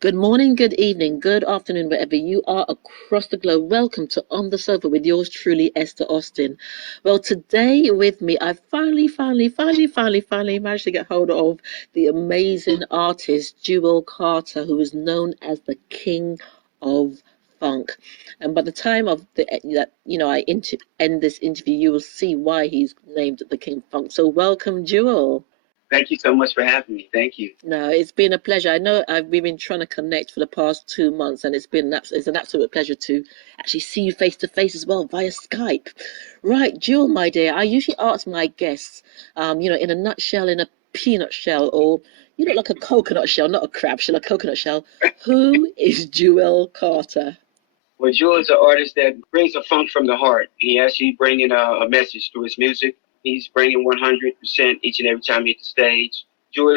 Good morning, good evening, good afternoon, wherever you are across the globe. Welcome to On the Sofa with yours truly, Esther Austin. Well, today with me, I finally managed to get hold of the amazing artist, Jewel Carter, who is known as the King of Funk. And by the time of I end this interview, you will see why he's named the King of Funk. So welcome, Jewel. Thank you so much for having me. Thank you. No, it's been a pleasure. I know we've been trying to connect for the past 2 months, and it's an absolute pleasure to actually see you face to face as well via Skype. Right, Jewel, my dear, I usually ask my guests, in a nutshell, in a peanut shell, or you look like a coconut shell, not a crab shell, a coconut shell. Who is Jewel Carter? Well, Jewel is an artist that brings a funk from the heart. He actually bringing a message through his music. He's bringing 100% each and every time he hits the stage. Jewel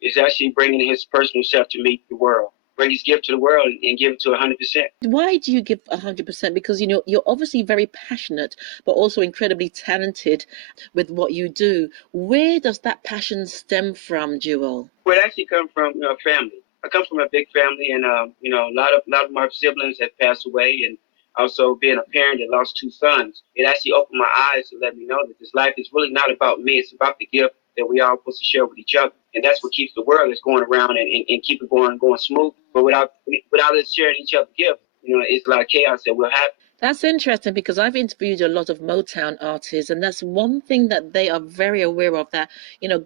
is actually bringing his personal self to meet the world. Bring his gift to the world and give it to 100%. Why do you give 100%? Because you're obviously very passionate, but also incredibly talented with what you do. Where does that passion stem from, Jewel? Well, it actually comes from family. I come from a big family, and a lot of my siblings have passed away, and also being a parent that lost two sons, it actually opened my eyes to let me know that this life is really not about me. It's about the gift that we all supposed to share with each other, and that's what keeps the world is going around and keep it going smooth. But without us sharing each other's gifts, it's a lot of chaos that will happen. That's interesting because I've interviewed a lot of Motown artists, and that's one thing that they are very aware of, that,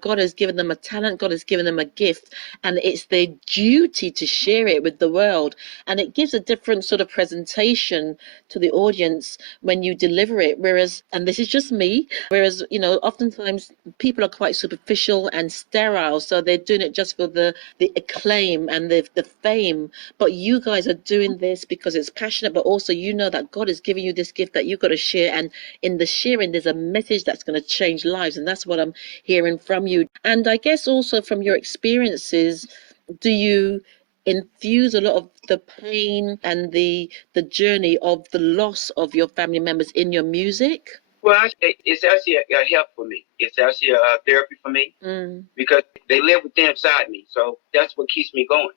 God has given them a talent, God has given them a gift, and it's their duty to share it with the world. And it gives a different sort of presentation to the audience when you deliver it. Whereas, and this is just me, oftentimes people are quite superficial and sterile, so they're doing it just for the acclaim and the fame. But you guys are doing this because it's passionate, but also that God is giving you this gift that you've got to share, and in the sharing there's a message that's going to change lives, and that's what I'm hearing from you. And I guess also from your experiences, do you infuse a lot of the pain and the journey of the loss of your family members in your music? Well, it's actually a help for me. It's actually a therapy for me because they live within inside me. So that's what keeps me going,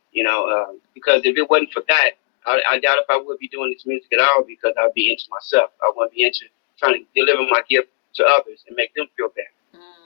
because if it wasn't for that, I doubt if I would be doing this music at all, because I'd be into myself. I want to be into trying to deliver my gift to others and make them feel better.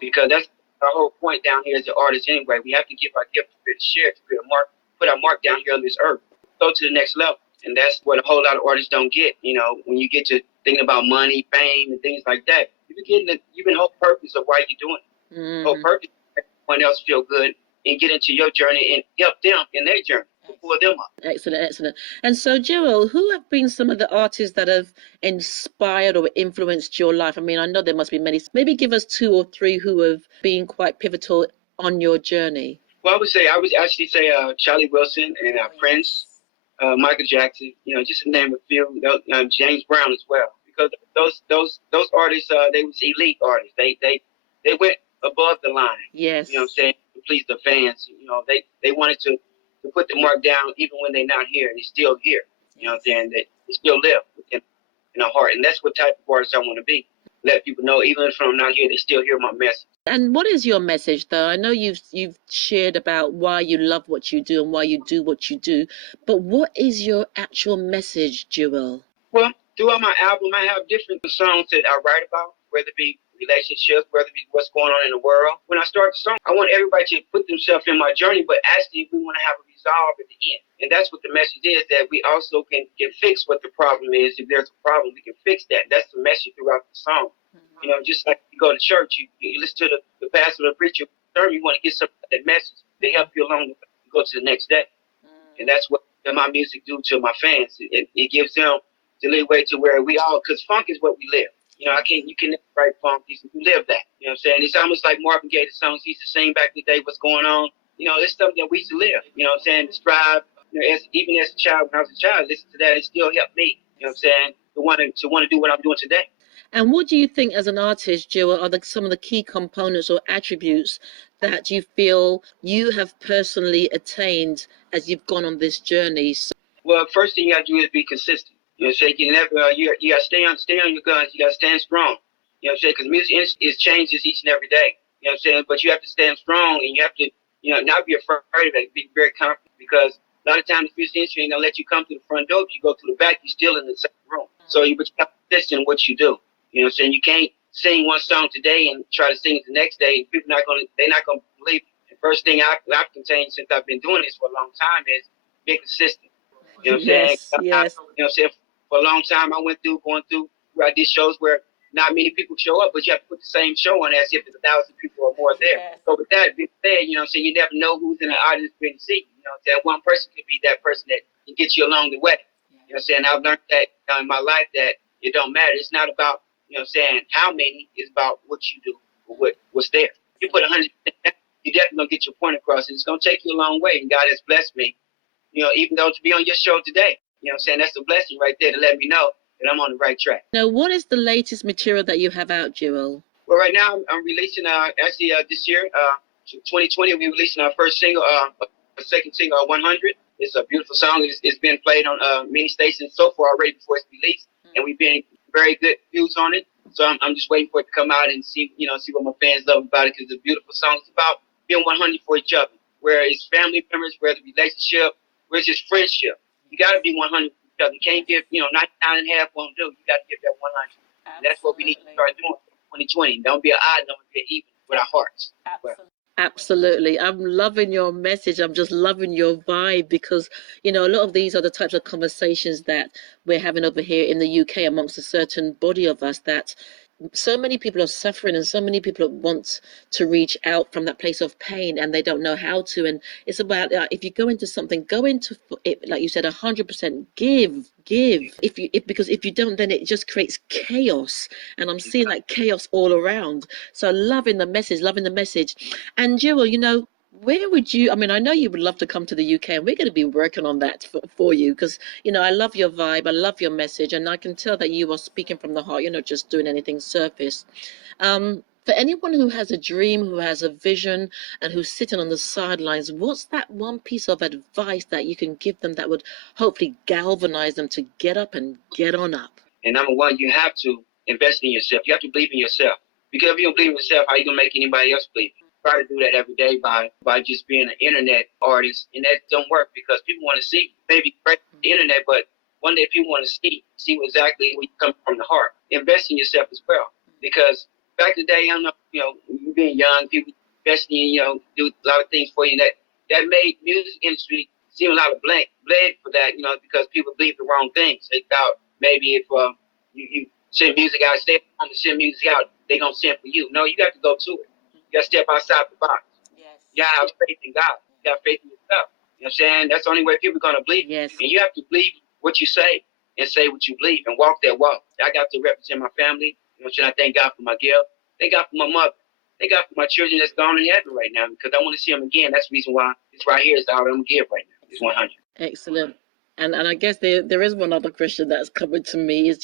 Because that's our whole point down here as an artist anyway. We have to give our gift to be able to share, to be able to put our mark down here on this earth, go to the next level. And that's what a whole lot of artists don't get. When you get to thinking about money, fame, and things like that, you've been whole purpose of why you're doing it. Whole purpose is to make everyone else feel good and get into your journey and help them in their journey. Pull them up. Excellent. And so, Joel, who have been some of the artists that have inspired or influenced your life? I mean, I know there must be many. Maybe give us two or three who have been quite pivotal on your journey. Well, I would actually say Charlie Wilson and Prince, Michael Jackson. Just to name a few. James Brown as well, because those artists, they was elite artists. They went above the line. Yes. You know what I'm saying? To please the fans. They wanted to put the mark down even when they're not here, and they're still here. You know what I'm saying? They still live in our heart. And that's what type of artist I want to be. Let people know even if I'm not here, they still hear my message. And what is your message, though? I know you've shared about why you love what you do and why you do what you do, but what is your actual message, Jewel? Well, throughout my album, I have different songs that I write about, whether it be relationships, whether it be what's going on in the world. When I start the song, I want everybody to put themselves in my journey, but actually we want to have a resolve at the end. And that's what the message is, that we also can fix what the problem is. If there's a problem, we can fix that. That's the message throughout the song. Just like you go to church, you listen to the pastor or the preacher sermon, you want to get some of that message. They help you along to go to the next day. And that's what my music do to my fans. It gives them the leeway to where we all, because funk is what we live. You can never write funk. You live that. You know what I'm saying? It's almost like Marvin Gaye, the songs he used to sing back in the day, what's going on. It's something that we used to live. You know what I'm saying? To strive. Even as a child, when I was a child, listen to that. It still helped me. You know what I'm saying? To want to do what I'm doing today. And what do you think, as an artist, Jewel, are some of the key components or attributes that you feel you have personally attained as you've gone on this journey? Well, first thing you got to do is be consistent. So you can never, you got to stay on your guns. You got to stand strong. You know what I'm saying? Because music is changes each and every day. You know what I'm saying? But you have to stand strong, and you have to, not be afraid of it. Be very confident, because A lot of times the music industry ain't gonna let you come through the front door. If you go through the back, you're still in the same room. So you have to listen to what you do. You know what I'm saying? You can't sing one song today and try to sing it the next day, and people they're not gonna believe it. The first thing I've contained since I've been doing this for a long time is being consistent. You know what I'm saying? Yes, yes. You know what I'm saying? For a long time I went through going through where I did shows where not many people show up, but you have to put the same show on as if there's 1,000 people or more there. Yes. So with that being said, you know what I'm saying, you never know who's in the audience being seen. You know what I'm saying? One person could be that person that can get you along the way. You know what I'm saying? I've learned that in my life that it don't matter. It's not about, you know what I'm saying, how many, it's about what you do or what's there. You put 100%, you're definitely going to get your point across, and it's going to take you a long way. And God has blessed me, you know, even though to be on your show today, you know what I'm saying, that's a blessing right there to let me know that I'm on the right track. Now, what is the latest material that you have out, Jewel? Well, right now I'm releasing, this year, 2020, we're releasing our first single, a second single, 100. It's a beautiful song. It's been played on many stations so far already before it's released, and we've been very good views on it. So I'm just waiting for it to come out and see what my fans love about it, because it's a beautiful song. It's about being 100 for each other, where it's family members, where the relationship, where it's just friendship. You got to be 100 for each other. You can't give, 99 and a half won't do. You got to give that 100. And that's what we need to start doing in 2020. Don't be an odd number, be an even with our hearts. Absolutely. I'm loving your message. I'm just loving your vibe, because, a lot of these are the types of conversations that we're having over here in the UK amongst a certain body of us, that so many people are suffering, and so many people want to reach out from that place of pain, and they don't know how to. And it's about, if you go into something, go into it, like you said, 100%. Give. Because if you don't, then it just creates chaos, and I'm seeing that chaos all around. So loving the message. And Jewel, where would you, I know you would love to come to the UK, and we're going to be working on that for you, because, I love your vibe, I love your message, and I can tell that you are speaking from the heart. You're not just doing anything surface. For anyone who has a dream, who has a vision, and who's sitting on the sidelines, what's that one piece of advice that you can give them that would hopefully galvanize them to get up and get on up? And number one, you have to invest in yourself. You have to believe in yourself. Because if you don't believe in yourself, how are you going to make anybody else believe? Try to do that every day by just being an internet artist, and that don't work, because people want to see maybe the internet, but one day people want to see exactly where you come from the heart. Invest in yourself as well, because back in the day, I don't know, you being young, people investing in, do a lot of things for you, and that made music industry seem a lot of bled for that, because people believe the wrong things. They thought maybe if you send music out, stay home to send music out, they're gonna send for you. No, you got to go to it. You got to step outside the box. Yes. You got to have faith in God. You got faith in yourself. You know what I'm saying? That's the only way people are going to believe. Yes. And you have to believe what you say and say what you believe and walk that walk. I got to represent my family. You know what I'm saying? I thank God for my girl. Thank God for my mother. Thank God for my children that's gone in heaven right now, because I want to see them again. That's the reason why it's right here is all I'm going to give right now. It's 100. Excellent. And I guess there is one other question that's coming to me is,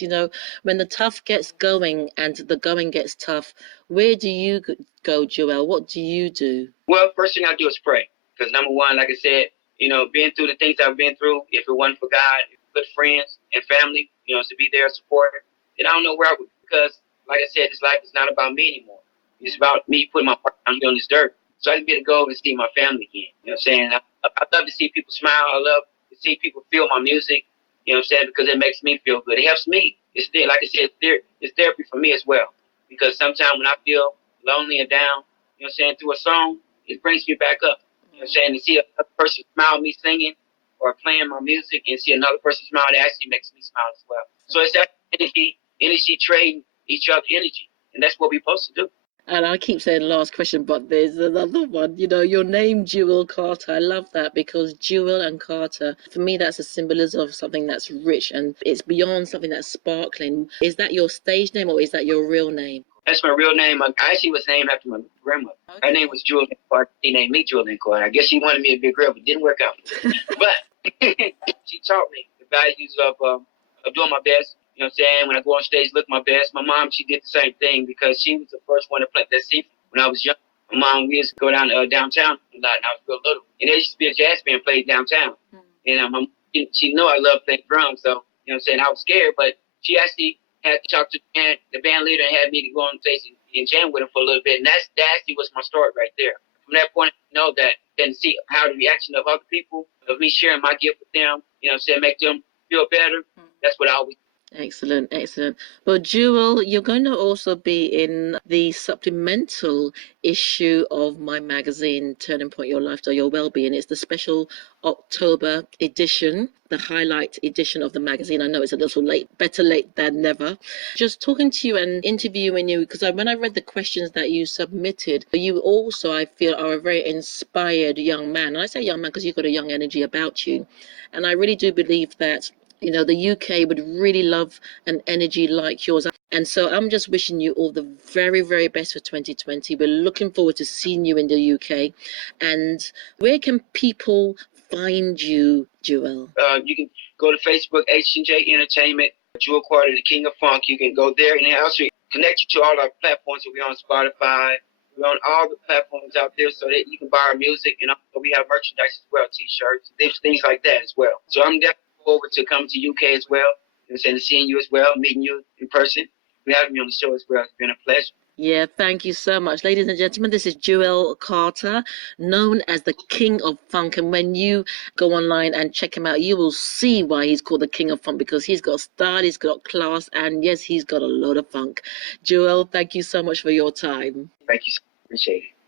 when the tough gets going and the going gets tough, where do you go, Joel? What do you do? Well, first thing I do is pray. Because number one, like I said, being through the things I've been through, if it wasn't for God, good friends and family, to be there supporting, then I don't know where I would, because like I said, this life is not about me anymore. It's about me putting my heart down here on this dirt. So I can get to go and see my family again. You know what I'm saying? I love to see people smile. I love to see people feel my music, you know what I'm saying, because it makes me feel good. It helps me. It's there, like I said, it's therapy for me as well. Because sometimes when I feel lonely and down, you know what I'm saying, through a song, it brings me back up. You know what I'm saying? To see a person smile at me singing or playing my music, and see another person smile, that actually makes me smile as well. So it's that energy trading each other energy. And that's what we're supposed to do. And I keep saying last question, but there's another one. Your name, Jewel Carter. I love that, because Jewel and Carter, for me, that's a symbolism of something that's rich, and it's beyond something that's sparkling. Is that your stage name, or is that your real name? That's my real name. I actually was named after my grandmother. Okay. Her name was Jewel Carter. She named me Jewel Carter. I guess she wanted me to be a girl, but it didn't work out. But she taught me the values of doing my best. You know what I'm saying? When I go on stage, look my best. My mom, she did the same thing, because she was the first one to plant that seed. When I was young, my mom, we used to go down downtown a lot, and I was real little. And there used to be a jazz band played downtown. And she knew I loved playing drums, so, you know what I'm saying, I was scared, but she actually had to talk to the band leader and had me to go on stage and jam with him for a little bit. And that actually was my story right there. From that point, I know that, and see how the reaction of other people, of me sharing my gift with them, you know what I'm saying, make them feel better. That's what I always. Excellent, excellent. Well, Jewel, you're going to also be in the supplemental issue of my magazine, Turning Point Your Lifestyle, Your Wellbeing. It's the special October edition, the highlight edition of the magazine. I know it's a little late, better late than never. Just talking to you and interviewing you, because when I read the questions that you submitted, you also, I feel, are a very inspired young man. And I say young man because you've got a young energy about you. And I really do believe that the UK would really love an energy like yours. And so I'm just wishing you all the very, very best for 2020. We're looking forward to seeing you in the UK. And where can people find you, Jewel? You can go to Facebook, H&J Entertainment, Jewel Carter, the King of Funk. You can go there, and then also connect you to all our platforms. So we're on Spotify. We're on all the platforms out there so that you can buy our music. And also we have merchandise as well, T-shirts, things like that as well. So I'm definitely forward to coming to UK as well, and seeing you as well, meeting you in person. We having you on the show as well. It's been a pleasure. Yeah, thank you so much. Ladies and gentlemen, this is Jewel Carter, known as the King of Funk. And when you go online and check him out, you will see why he's called the King of Funk, because he's got style, he's got class, and yes, he's got a lot of funk. Jewel, thank you so much for your time. Thank you. Appreciate it.